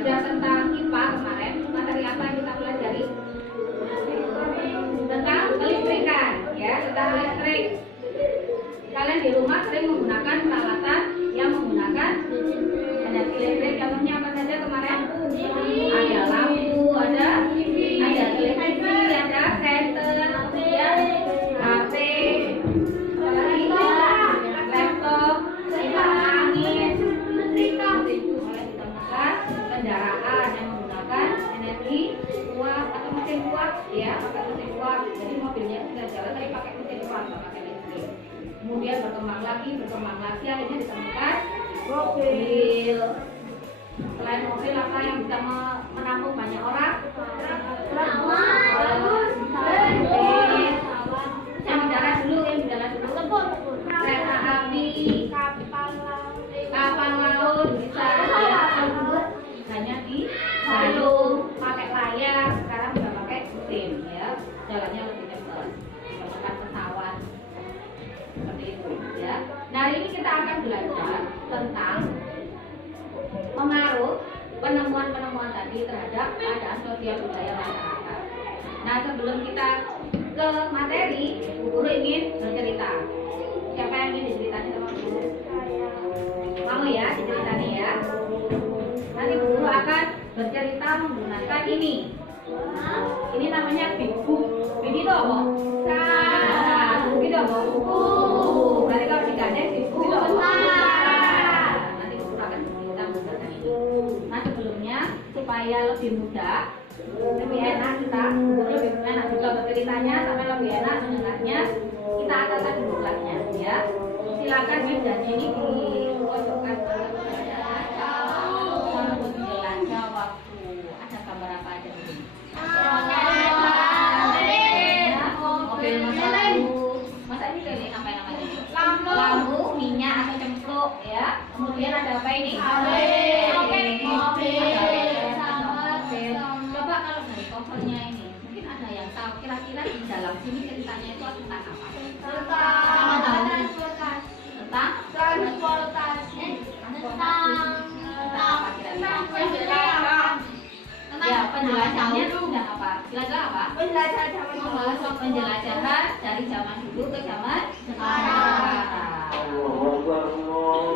belajar tentang IPA kemarin, materi apa yang kita pelajari? Tentang kelistrikan, ya, tentang listrik. Kalian di rumah sering menggunakan peralatan yang menggunakan energi listrik. Contohnya apa saja kemarin? Ada lampu, ada televisi, ada senter, kemudian HP, apalagi laptop, kipas angin, mesin oleh ditemukan kendaraan yang menggunakan energi uap atau mesin uap, ya, pakai mesin uap. Jadi mobilnya tidak jalan tapi pakai mesin uap, pakai listrik. Kemudian berkembang lagi, akhirnya ditemukan mobil. Selain mobil, apa yang bisa menampung banyak orang? Yang mendarat dulu, kereta api, kapal laut bisa, ya. Dulu hanya di jalur pakai layar, sekarang sudah pakai mesin, ya, jalannya lebih cepat, menggunakan pesawat seperti itu, ya. Nah, ini kita akan belajar tentang pengaruh penemuan-penemuan tadi terhadap keadaan sosial budaya masyarakat. Nah, sebelum kita ke materi, Bu Guru ingin bercerita. Siapa yang ingin diceritani sama Bu Guru? Mau ya diceritani ya? Nanti Bu Guru akan bercerita menggunakan ini. Ini namanya big book. Big itu apa? Book itu apa? Buku. Berarti kalau digandeng big book itu apa? Nanti Bu Guru akan bercerita menggunakan ini. Nah, sebelumnya supaya lebih mudah, lebih enak kita, lebih enak juga berceritanya, sampai lebih enak mendengarnya, kita akan dulu kelasnya, ya. Silakan dan ini dipojokkan untuk menjelajah waktu. Ada gambar apa aja di sini? Mobil masa lalu. Masa ini pilih apa namanya? Lampu, minyak atau cempluk, ya. Kemudian ada apa ini? Mobil. Coba kalau dari covernya ini, mungkin ada yang tahu kira-kira di dalam sini ceritanya itu tentang apa? Tentang transportasi. Tentang apa kira-kira? Ya, penjelasannya tentang apa? Kira-kira apa? Penjelajahan dari zaman dulu ke zaman sekarang.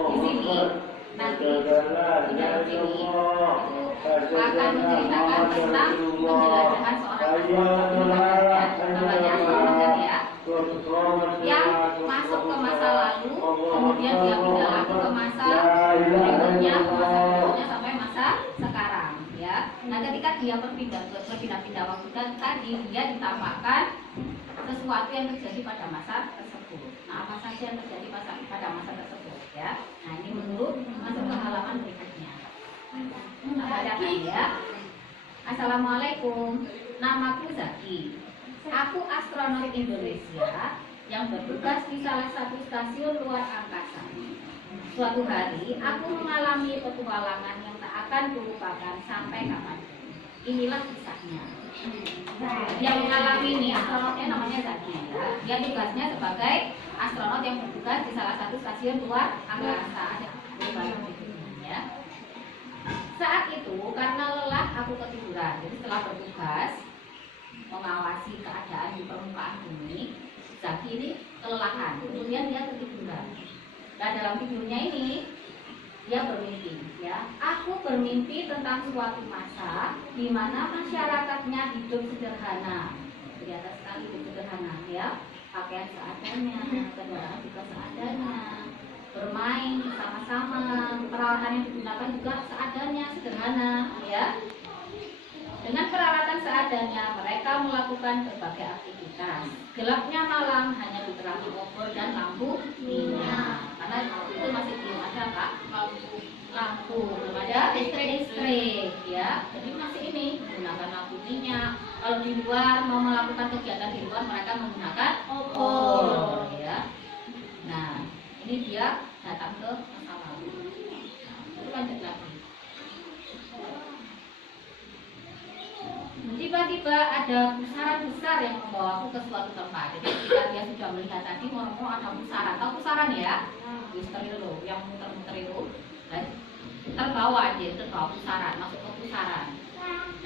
Di sini nanti di dalam sini itu akan menceritakan tentang penjelajahan seorang astronom, ya, yang masuk ke masa lalu, kemudian dia pindah lagi ke masa berikutnya, sampai masa sekarang, ya. Nah, ketika dia berpindah-pindah waktu tadi, dia ditampakkan sesuatu yang terjadi pada masa tersebut. Nah, apa saja yang terjadi pada masa tersebut, ya. Nah, ini menurut masuk ke halaman berikutnya. Ya. Assalamualaikum, namaku Zaki. Aku astronot Indonesia yang bertugas di salah satu stasiun luar angkasa. Suatu hari, aku mengalami petualangan yang tak akan kulupakan sampai kapanpun. Inilah kisahnya. Yang mengalami ini astronotnya namanya Zaki, ya. Dia tugasnya sebagai astronot yang bertugas di salah satu stasiun luar angkasa. Ya. Saat itu karena lelah aku ketiduran. Jadi setelah bertugas mengawasi keadaan di permukaan bumi, Zaki ini kelelahan. Kemudian dia ketiduran. Dan dalam tidurnya ini dia bermimpi, ya. Aku bermimpi tentang suatu masa di mana masyarakatnya hidup sederhana. Kelihatan sekali hidup sederhana, ya. Pakaian seadanya, kendaraan juga seadanya. Bermain bersama-sama, peralatan yang digunakan juga seadanya, sederhana, ya. Dengan peralatan seadanya, mereka melakukan berbagai aktivitas. Gelapnya malam hanya diterangi obor dan lampu minyak. Karena itu masih belum ada Pak, lampu belum ada listrik, ya. Jadi masih ini menggunakan lampu minyak. Kalau di luar mau melakukan kegiatan di luar, mereka menggunakan obor, ya. Nah, ini dia datang ke masa lalu. Lanjut lagi. Tiba-tiba ada pusaran besar yang membawaku ke suatu tempat. Jadi ketika dia sudah melihat tadi, mau ada pusaran. Tahu pusaran ya? Pusaran itu yang muter-muter itu. Dan bawah, dia ke bawah pusaran, masuk ke pusaran.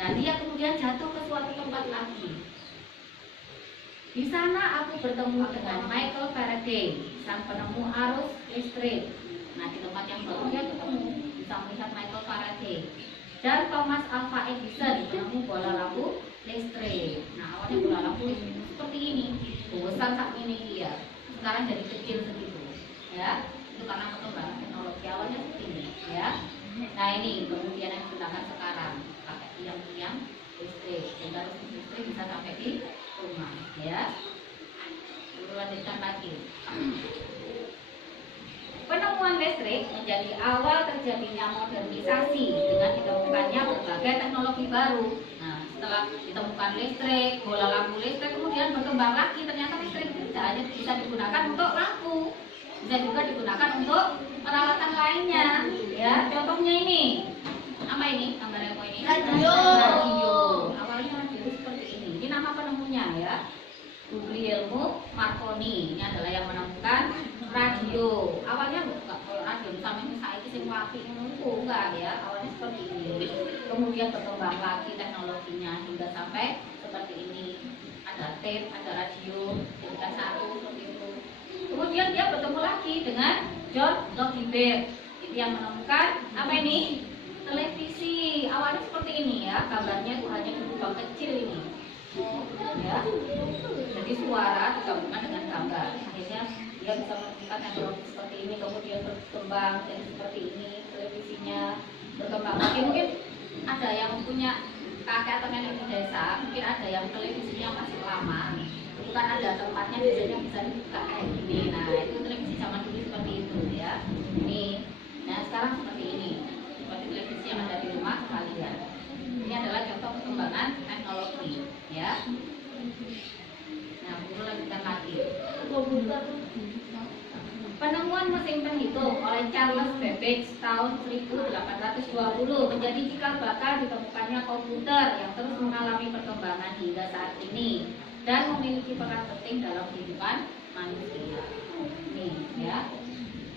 Nah, dia kemudian jatuh ke suatu tempat lagi. Di sana aku bertemu dengan Michael Faraday, sang penemu arus listrik. Nah, di tempat yang baru dia ketemu, bisa melihat Michael Faraday. Dan Thomas Alva Edison, penemu bola lampu listrik. Nah, awalnya bola lampu listrik seperti ini, besar saat ini dia. Sekarang jadi kecil segitu, ya. Itu karena perkembangan teknologi awalnya seperti ini, ya. Nah, ini kemudian yang digunakan sekarang, pakai tiang-tiang listrik, sehingga listrik bisa sampai di rumah, ya. Lalu lanjutkan lagi. Penemuan listrik menjadi awal terjadinya modernisasi dengan ditemukannya berbagai teknologi baru. Nah, setelah ditemukan listrik, bola lampu listrik kemudian berkembang lagi. Ternyata listrik tidak hanya bisa digunakan untuk lampu, bisa juga digunakan untuk peralatan lainnya. Ya, contohnya ini. Apa ini? Gambar yang ini? Radio. Awalnya radio seperti ini. Ini nama penemunya ya. Guglielmo Marconi. Ini adalah yang menemukan radio. Awalnya enggak kalau radio sampai saiki sing apik ngono enggak ya. Awalnya seperti ini. Kemudian berkembang lagi teknologinya hingga sampai seperti ini. Ada tape, ada radio, jadikan satu seperti itu. Kemudian dia bertemu lagi dengan John Logie Baird. Itu yang menemukan apa ini? Televisi. Awalnya seperti ini ya. Gambarnya itu hanya berubah kecil ini. Ya. Jadi suara digabungkan dengan gambar. Akhirnya dia bisa menemukan teknologi seperti ini, kemudian berkembang jadi seperti ini, televisinya berkembang lagi. Mungkin ada yang punya kakek atau nenek di desa, mungkin ada yang televisinya masih lama, itu kan ada tempatnya biasanya bisa dibuka kayak gini. Nah, itu televisi zaman dulu seperti itu ya. Ini, nah sekarang seperti ini, seperti televisi yang ada di rumah kalian. Ini adalah contoh perkembangan teknologi ya. Nah, guru lanjutkan lagi. Penemuan mesin penghitung oleh Charles Babbage tahun 1820 menjadi cikal bakal ditemukannya komputer yang terus mengalami perkembangan hingga saat ini dan memiliki peran penting dalam kehidupan manusia. Ini ya,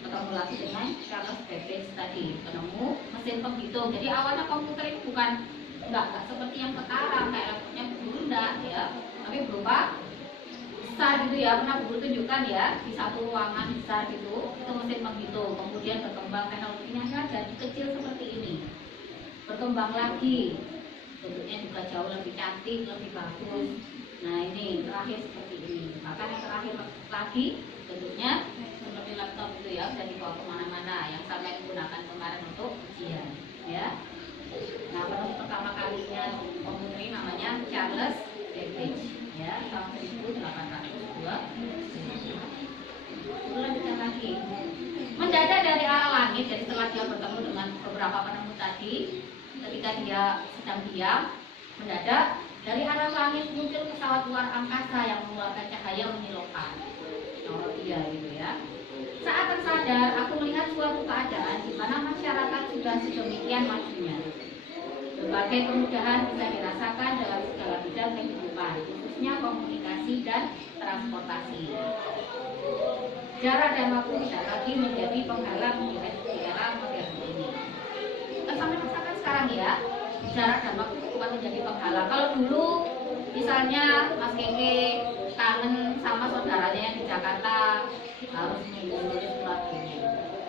ketemu lagi dengan Charles Babbage tadi, penemu mesin penghitung. Jadi awalnya komputer itu bukan enggak seperti yang sekarang kayak laptopnya bunda ya, tapi berupa besar gitu ya. Pernah guru tunjukkan ya di satu ruangan besar gitu, itu mesin penghitung. Kemudian berkembang teknologinya jadi kecil seperti ini, berkembang lagi, bentuknya juga jauh lebih cantik, lebih bagus. Nah, ini terakhir seperti ini. Bahkan yang terakhir lagi bentuknya seperti laptop itu ya, bisa dibawa kemana-mana, yang sampai digunakan kemarin untuk ujian ya. Nah, penemu pertama kalinya komputer ini namanya Charles Babbage ya, tahun 1802. Lanjutkan lagi. Mendadak dari arah langit, jadi setelah dia bertemu dengan beberapa penemu tadi, ketika dia sedang diam, mendadak dari arah langit muncul pesawat luar angkasa yang mengeluarkan cahaya menyilaukan. Oh dia gitu ya. Saat tersadar, aku melihat suatu keadaan di mana masyarakat sudah sedemikian majunya. Berbagai kemudahan bisa dirasakan dalam segala bidang kehidupan, khususnya komunikasi dan transportasi. Jarak dan waktu tidak lagi menjadi penghalang di era modern ini. Sampai rasakan sekarang ya, jarak dan waktu bukan menjadi penghalang. Kalau dulu, misalnya Mas Keke kangen sama saudaranya yang di Jakarta, harus nulis surat dulu.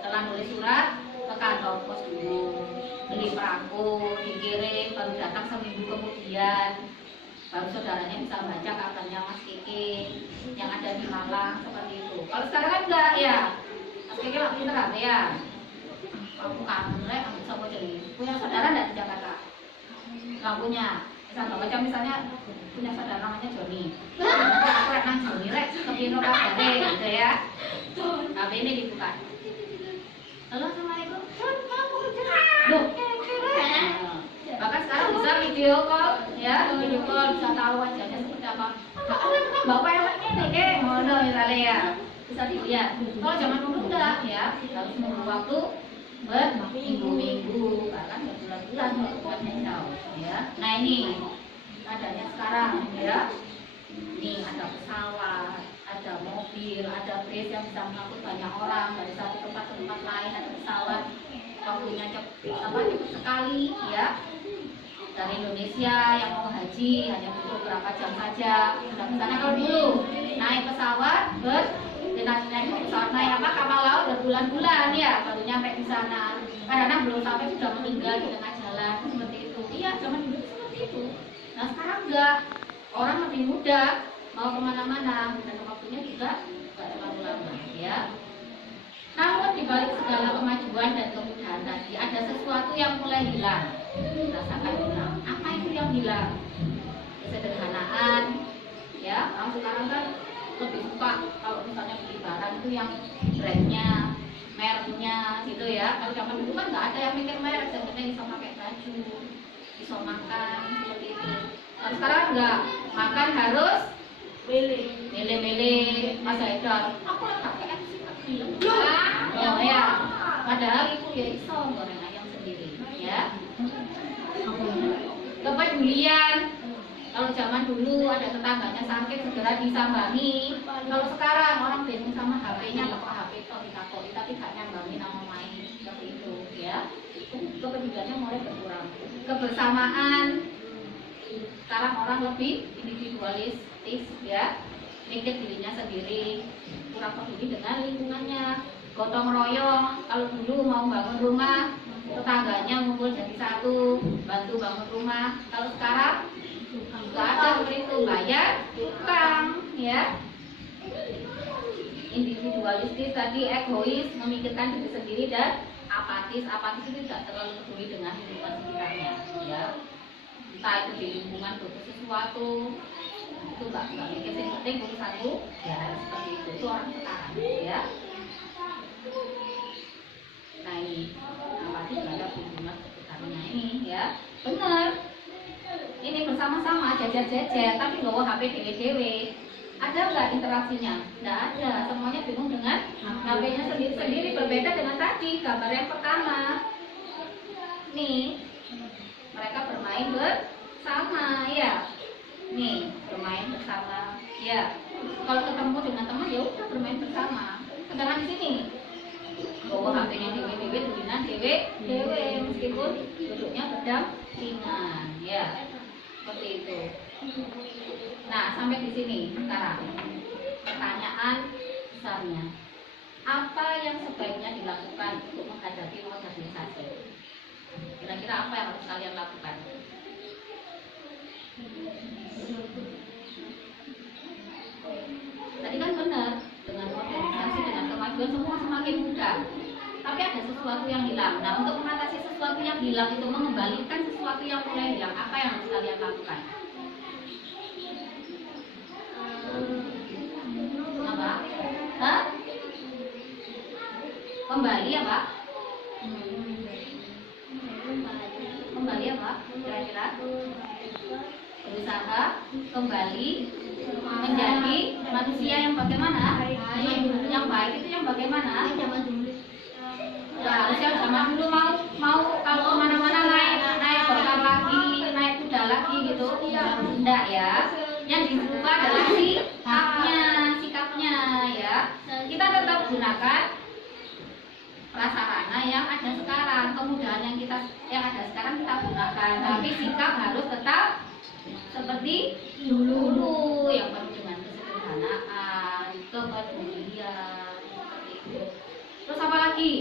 Setelah nulis surat, ke kantor pos dulu, beli perangko, dikirim, baru datang seminggu kemudian, baru saudaranya bisa baca kabarnya Mas Keke yang ada di Malang seperti itu. Kalau sekarang kan enggak ya, Mas Keke lah pinter ya. Aku kangen rek, aku bisa jadi punya saudara enggak di Jakarta? Enggak punya. Misalnya punya saudara namanya Joni. Nanti aku rek nang Joni rek, kepino kabare gitu ya. HP ini dibuka. Halo, assalamualaikum. Loh, bahkan sekarang bisa video call ya, video call bisa tahu wajahnya seperti apa. Bapak yang ini deh, ngono misalnya ya, bisa dilihat. Kalau zaman dulu enggak ya, harus menunggu waktu berminggu-minggu, bahkan berbulan-bulan kalau bukannya jauh ya. Nah ini adanya sekarang ya. Ini ada pesawat, ada mobil, ada bus yang bisa mengangkut banyak orang dari satu tempat ke tempat lain, ada pesawat waktunya cepat sekali ya. Dari Indonesia yang mau haji hanya butuh berapa jam saja sudah ke sana. Kalau dulu naik pesawat naik apa kapal laut berbulan-bulan ya baru nyampe di sana. Kadang-kadang belum sampai sudah meninggal di tengah jalan seperti itu. Iya, zaman dulu seperti itu. Nah sekarang enggak, orang lebih mudah mau kemana-mana dan waktunya juga tidak terlalu lama ya. Namun di balik segala kemajuan dan kemudahan tadi ada sesuatu yang mulai hilang. Rasakan hilang. Apa itu yang hilang? Kesederhanaan ya. Orang sekarang kan lebih suka kalau misalnya beli barang itu yang brandnya, mereknya gitu ya. Kalau zaman dulu kan nggak ada yang mikir merek, yang penting bisa pakai baju, bisa makan seperti itu. Nah, sekarang nggak, makan harus milih Mas Haidar. Aku lah pakai oh ya, padahal itu ya iso goreng ayam sendiri ya. Kepedulian. Kalau zaman dulu ada tetangganya sakit segera disambangi. Kalau sekarang orang bingung sama HP-nya, kok HP itu ditakoni tapi gak nyambangi nama main seperti itu ya. Kepeduliannya mulai berkurang. Kebersamaan. Sekarang orang lebih individualistis ya, mikir dirinya sendiri, kurang peduli dengan lingkungannya. Gotong royong. Kalau dulu mau bangun rumah, tetangganya ngumpul jadi satu, bantu bangun rumah. Kalau sekarang nggak ada seperti itu, bayar tukang ya. Individualistis tadi, egois, memikirkan diri sendiri dan apatis itu tidak terlalu peduli dengan lingkungan sekitarnya ya. Entah itu di lingkungan butuh sesuatu itu nggak mikir, yang penting butuh satu ya, seperti itu orang sekarang ya. Nah ini apatis nggak ada hubungan sekitarnya ini ya, benar. Ini bersama-sama jajar-jajar tapi bawa HP dewe-dewe. Ada nggak interaksinya? Nggak ada, semuanya bingung dengan HP-nya sendiri-sendiri. Berbeda dengan tadi gambar yang pertama. Nih, mereka bermain bersama ya. Nih, bermain bersama ya. Kalau ketemu dengan teman ya udah bermain bersama. Sedangkan di sini bawa HP-nya dewe-dewe, tulisan dewe-dewe meskipun duduknya berdampingan ya. Seperti itu. Nah, sampai di sini sekarang pertanyaan besarnya, apa yang sebaiknya dilakukan untuk menghadapi modernisasi? Kira-kira apa yang harus kalian lakukan? Tadi kan benar, dengan modernisasi, dengan kemajuan semua semakin mudah. Tapi ada sesuatu yang hilang. Nah, untuk mengatasi sesuatu yang hilang itu, mengembalikan sesuatu yang mulai hilang, apa yang harus kalian lakukan? Apa? Hah? Kembali apa? Kembali apa? Kira-kira? Berusaha kembali menjadi manusia yang bagaimana? Yang baik itu yang bagaimana? Ya, zaman dulu mau kalau kemana-mana naik motor lagi, naik kuda lagi gitu, enggak ya. Yang dibuka adalah sikapnya ya. Kita tetap gunakan prasarana yang ada sekarang, kemudahan yang ada sekarang kita gunakan, tapi sikap harus tetap seperti dulu yang penuh dengan kesederhanaan, kepedulian, seperti itu. Terus apa lagi?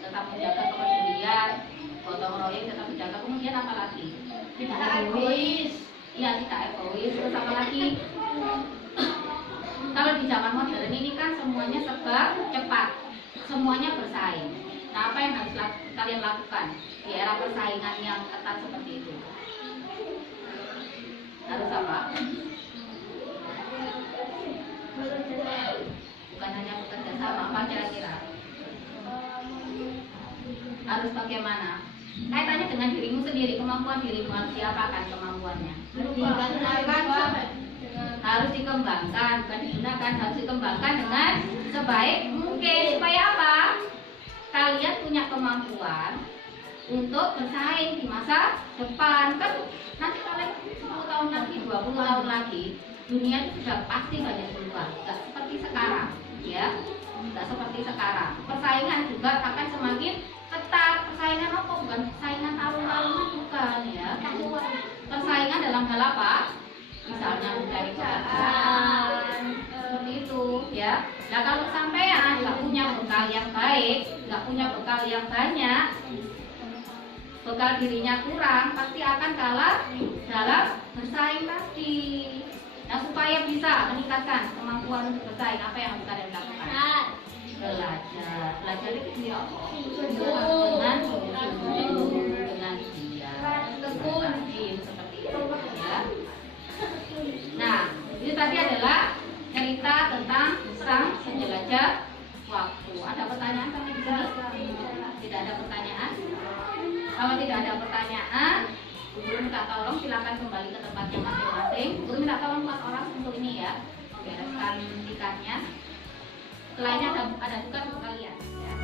Tetap menjaga kepedulian, gotong royong tetap menjaga. Kemudian apa lagi? Tidak egois. Iya, tidak egois. Terus apa lagi? Kalau di zaman modern ini kan semuanya serba cepat, semuanya bersaing. Nah, apa yang harus kalian lakukan di era persaingan yang ketat seperti itu? Harus apa? Bukan hanya bekerja sama, apa kira-kira? Harus bagaimana? Kaitannya dengan dirimu sendiri, kemampuan dirimu, siapa kan kemampuannya? Harus dikembangkan, bukan digunakan, harus dikembangkan dengan sebaik mungkin. Supaya apa? Kalian punya kemampuan untuk bersaing di masa depan. Kan nanti kalian 10 tahun lagi, 20 tahun lagi, dunia itu sudah pasti banyak keluar, tidak seperti sekarang. ya, tidak seperti sekarang. Persaingan juga akan semakin ketat. Persaingan apa? Bukan persaingan tarung-tarungan, bukan ya. Persaingan dalam hal apa? Misalnya mencari pekerjaan, seperti itu ya. Nah kalau sampean nggak punya bekal yang baik, nggak punya bekal yang banyak, bekal dirinya kurang, pasti akan kalah dalam bersaing tadi. Nah supaya bisa meningkatkan kemampuan untuk bersaing, apa yang harus kalian lakukan? Belajar itu ya, dengan dengan giat, seperti itu ya. Nah ini tadi adalah cerita tentang sang penjelajah waktu. Ada pertanyaan sampai di sini? Tidak ada pertanyaan? Kalau tidak ada pertanyaan, guru minta tolong silakan kembali ke tempatnya masing-masing. Guru minta tolong 4 orang untuk ini ya, bereskan ikannya. Selainnya ada tugas untuk kalian. Ya.